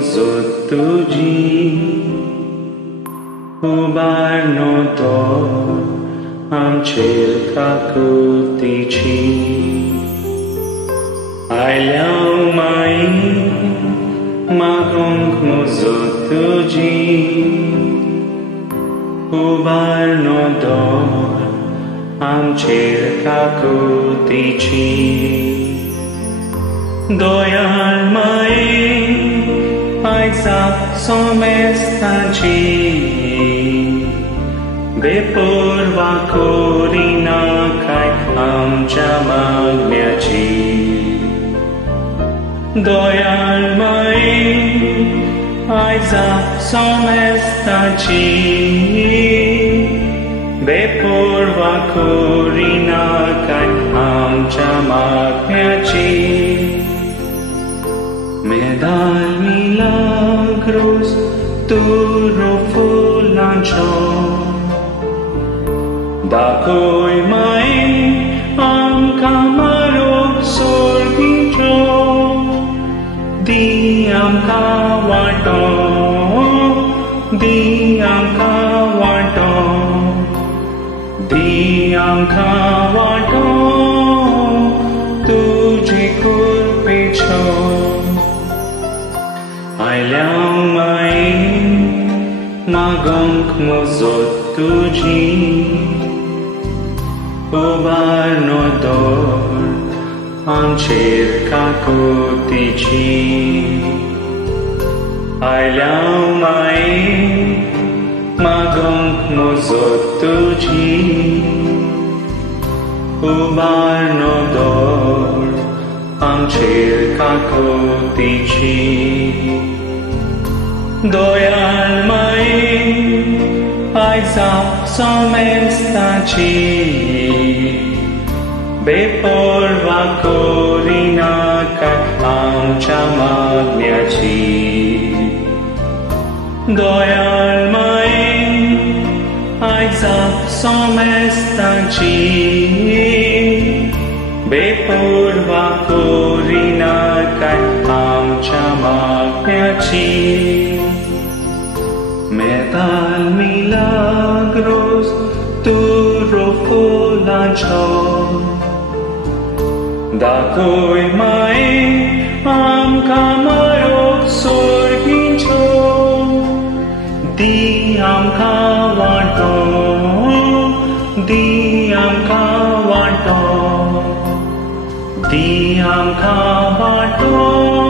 mozott tudzi, ubarno dor, am cercat cu tici. Ai leau mai, magong mozott tudzi, ubarno dor, am cercat cu tici. Doi ani mai ai somestanci, be porva corina kai am magmiaci. Doi ani mai ai somestanci, be porva corina kai am magmiaci. Medal milagros tu rofulancho, Dakoi mai am kamaro sorgincho, diam kawato, diam kawato, diam kawato, tujhe kurpecho. Ai leau mai, magong mozott tudzi, ubarno dor, am cercat cu tici. Ai leau mai, magong mozott tudzi, ubarno dor, am cercat cu tici. Doi ani mai ai somestanci, be porva corina kai am magmiaci. Doi ani mai ai somestanci, be porva corina kai am magmiaci. Metal milagros tu rofulancho, Dakoi mai am kamaro sorgincho, diam kawato, diam kawato, diam kawato.